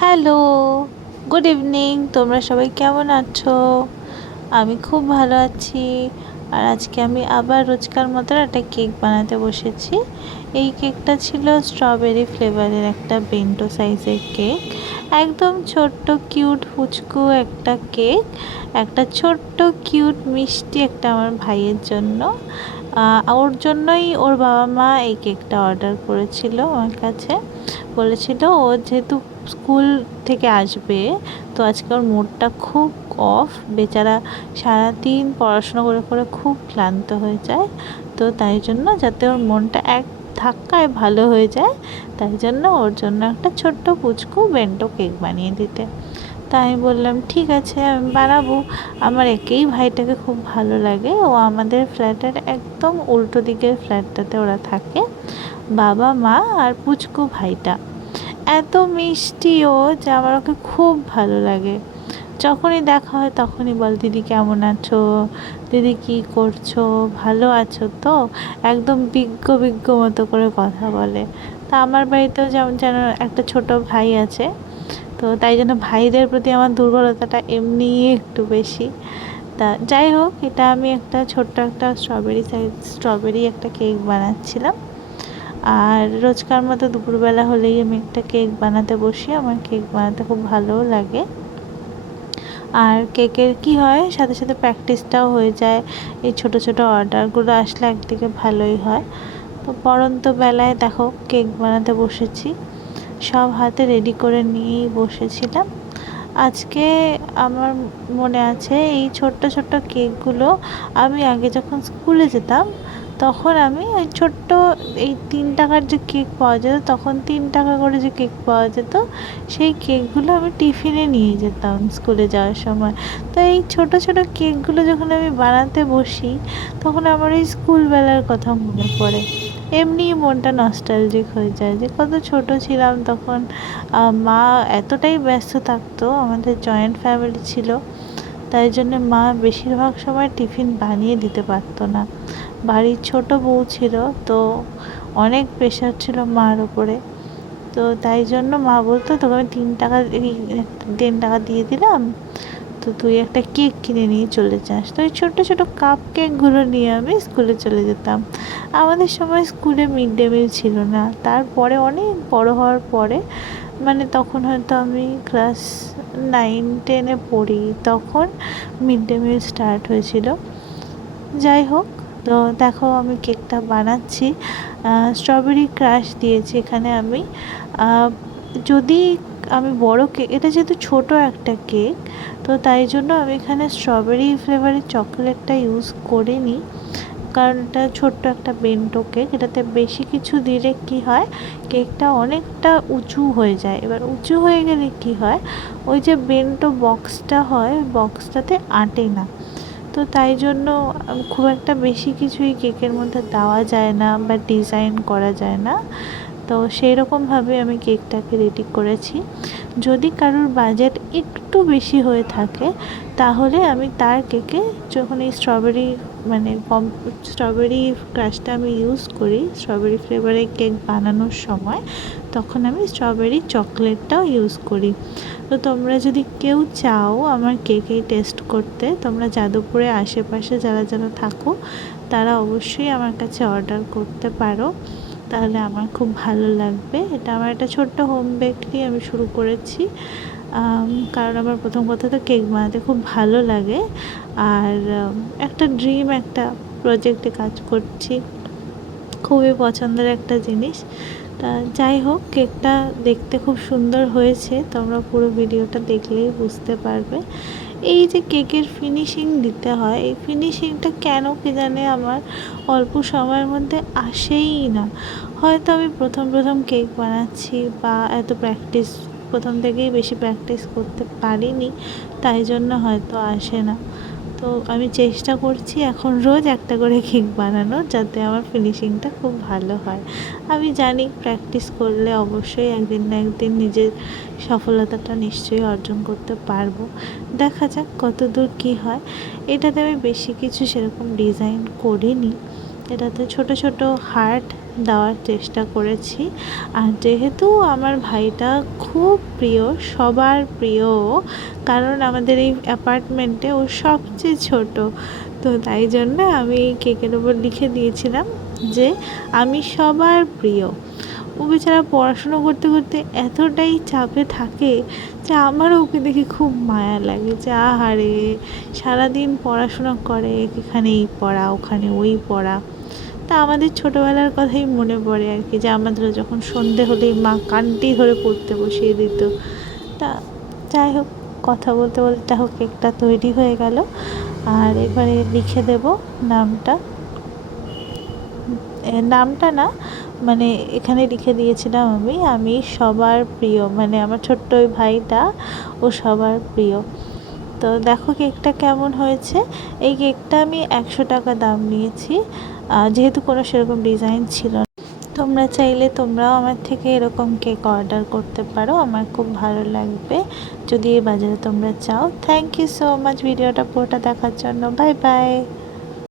Hello, good evening. তোমরা সবাই কেমন আছো? আমি খুব ভালো আছি। আর আজকে আমি আবার রোজকার মতো একটা কেক বানাতে বসেছি। এই কেকটা ছিল স্ট্রবেরি ফ্লেভারের একটা বেন্টো সাইজের কেক। একদম ছোট্ট কিউট ফুচকু একটা কেক, একটা ছোট্ট কিউট মিষ্টি একটা আমার ভাইয়ের জন্য। ওর জন্যই ওর বাবা মা এই কেকটা অর্ডার করেছিল আমার কাছে। বলেছিল ও যেহেতু স্কুল থেকে আসবে, তো আজকে ওর মুডটা খুব অফ, বেচারা সারাদিন পড়াশোনা করে করে খুব ক্লান্ত হয়ে যায়। তো তাই জন্য যাতে ওর মনটা এক ধাক্কায় ভালো হয়ে যায়, তাই জন্য ওর জন্য একটা ছোট্ট পুচকু বেন্টো কেক বানিয়ে দিতে। তাই আমি বললাম ঠিক আছে আমি বানাবো। আমার একেই ভাইটাকে খুব ভালো লাগে। ও আমাদের ফ্ল্যাটের একদম উল্টো দিকের ফ্ল্যাটটাতে ওরা থাকে, বাবা মা আর পুচকু ভাইটা। এত মিষ্টি ও যে আমার ওকে খুব ভালো লাগে। যখনই দেখা হয় তখনই বল, দিদি কেমন আছো, দিদি কী করছো, ভালো আছো তো। একদম বিজ্ঞ বিজ্ঞ মতো করে কথা বলে। তা আমার বাড়িতেও যেমন যেন একটা ছোট ভাই আছে, তো তাই জন্য ভাইদের প্রতি আমার দুর্বলতাটা এমনিই একটু বেশি। তা যাই হোক, এটা আমি একটা ছোট্ট একটা স্ট্রবেরি একটা কেক বানাচ্ছিলাম। আর রোজকার মতো দুপুরবেলা হলেই আমি একটা কেক বানাতে বসি। আমার কেক বানাতে খুব ভালোও লাগে। আর কেকের কি হয়, সাথে সাথে প্র্যাকটিসটাও হয়ে যায়। এই ছোট ছোট অর্ডারগুলো আসলে একদিকে ভালোই হয়। তো পড়ন্ত বেলায় দেখো কেক বানাতে বসেছি, সব হাতে রেডি করে নিয়েই বসেছিলাম। আজকে আমার মনে আছে এই ছোট্ট ছোট্ট কেকগুলো আমি আগে যখন স্কুলে যেতাম, তখন আমি ওই ছোট্ট এই 3 টাকার যে কেক পাওয়া যেত, তখন 3 টাকা করে যে কেক পাওয়া যেত, সেই কেকগুলো আমি টিফিনে নিয়ে যেতাম স্কুলে যাওয়ার সময়। তো এই ছোট ছোট কেকগুলো যখন আমি বানাতে বসি, তখন আমার এই স্কুলবেলার কথা মনে পড়ে। এমনিই মনটা নস্টালজিক হয়ে যায় যে কত ছোট ছিলাম তখন। মা এতটাই ব্যস্ত থাকতো, আমাদের জয়েন্ট ফ্যামিলি ছিল, তাই জন্য মা বেশিরভাগ সময় টিফিন বানিয়ে দিতে পারতো না। বাড়ির ছোট বউ ছিল, তো অনেক প্রেশার ছিল মার ওপরে। তো তাই জন্য মা বলতো, তোকে আমি 3 টাকা 3 টাকা দিয়ে দিলাম, তো তুই একটা কেক কিনে নিয়ে চলে যাস। তো ওই ছোটো ছোটো কাপ কেকগুলো নিয়ে আমি স্কুলে চলে যেতাম। আমাদের সময় স্কুলে মিড ডে মিল ছিল না, তারপরে অনেক বড় হওয়ার পরে, মানে তখন হয়তো আমি ক্লাস 9-10-এ পড়ি, তখন মিড ডে মিল স্টার্ট হয়েছিল। যাই হোক, তো দেখো আমি কেকটা বানাচ্ছি। স্ট্রবেরি ক্রাশ দিয়েছি এখানে আমি। যদি আমি বড় কেক, এটা যেহেতু ছোট একটা কেক, তো তাই জন্য আমি এখানে স্ট্রবেরি ফ্লেভারের চকোলেটটা ইউজ করিনি, কারণ এটা ছোট্ট একটা বেন্টো কেক। এটাতে বেশি কিছু দিলে কি হয়, কেকটা অনেকটা উঁচু হয়ে যায়। এবার উঁচু হয়ে গেলে কি হয়, ওই যে বেন্টো বক্সটা হয়, ওই বক্সটাতে আঁটে না। তো তাই জন্য খুব একটা বেশি কিছুই কেকের মধ্যে দেওয়া যায় না বা ডিজাইন করা যায় না। তো সেই রকমভাবে আমি কেকটাকে রেডি করেছি। যদি কারোর বাজেট একটু বেশি হয়ে থাকে, তাহলে আমি তার কেকে যখন এই স্ট্রবেরি ক্রাশটা আমি ইউজ করি স্ট্রবেরি ফ্লেভারের কেক বানানোর সময়, তখন আমি স্ট্রবেরি চকলেটটাও ইউজ করি। তো তোমরা যদি কেউ চাও আমার কেকে টেস্ট করতে, তোমরা যাদবপুরে আশেপাশে যারা যারা থাকো, তারা অবশ্যই আমার কাছে অর্ডার করতে পারো, তাহলে আমার খুব ভালো লাগবে। এটা আমার একটা ছোট্ট হোম বেকারি আমি শুরু করেছি, কারণ আমার প্রথম কথা তো কেক বানাতে খুব ভালো লাগে। আর একটা ড্রিম, একটা প্রজেক্টে কাজ করছি, খুবই পছন্দের একটা জিনিস। তা যাই হোক, কেকটা দেখতে খুব সুন্দর হয়েছে, তোমরা পুরো ভিডিওটা দেখলেই বুঝতে পারবে। এই যে কেকের ফিনিশিং দিতে হয়, এই ফিনিশিংটা কেন কি জানে আমার অল্প সময়ের মধ্যে আসেই না। হয়তো আমি প্রথম প্রথম কেক বানাচ্ছি, বা এত প্র্যাকটিস প্রথম থেকেই বেশি প্র্যাকটিস করতে পারিনি, তাই জন্য হয়তো আসে না। তো আমি চেষ্টা করছি এখন রোজ একটা করে কেক বানানোর, যাতে আমার ফিনিশিংটা খুব ভালো হয়। আমি জানি প্র্যাকটিস করলে অবশ্যই একদিন না একদিন নিজের সফলতাটা নিশ্চয়ই অর্জন করতে পারবো। দেখা যাক কত দূর কী হয়। এটাতে আমি বেশি কিছু সেরকম ডিজাইন করিনি, এটাতে ছোট ছোট হার্ট দেওয়ার চেষ্টা করেছি। আর যেহেতু আমার ভাইটা খুব প্রিয়, সবার প্রিয়, কারণ আমাদের এই অ্যাপার্টমেন্টে ও সবচেয়ে ছোট, তো তাই জন্য আমি কেকের ওপর লিখে দিয়েছিলাম যে আমি সবার প্রিয়। ও বেচারা পড়াশুনো করতে করতে এতটাই চাপে থাকে যে আমারও ওকে দেখে খুব মায়া লাগে, যে আহারে সারাদিন পড়াশোনা করে, এখানে এই পড়া ওখানে ওই পড়া। তা আমাদের ছোটোবেলার কথাই মনে পড়ে আর কি, যে আমাদেরও যখন সন্ধে হলেই মা কানটি ধরে পড়তে বসিয়ে দিত। তা যাই হোক, কথা বলতে বলতে দেখো কেকটা তৈরি হয়ে গেল। আর এবারে লিখে দেব নামটা, নামটা না মানে এখানে লিখে দিয়েছিলাম আমি সবার প্রিয়, মানে আমার ছোট্ট ওই ভাইটা ও সবার প্রিয়। তো দেখো কেকটা কেমন হয়েছে। এই কেকটা আমি 100 টাকা দাম নিয়েছি, যেহেতু কোনো সেরকম ডিজাইন ছিল না। তোমরা চাইলে তোমরাও আমার থেকে এরকম কেক অর্ডার করতে পারো, আমার খুব ভালো লাগবে যদি এই বাজারে তোমরা চাও। থ্যাংক ইউ সো মাচ ভিডিওটা পুরোটা দেখার জন্য। Bye bye.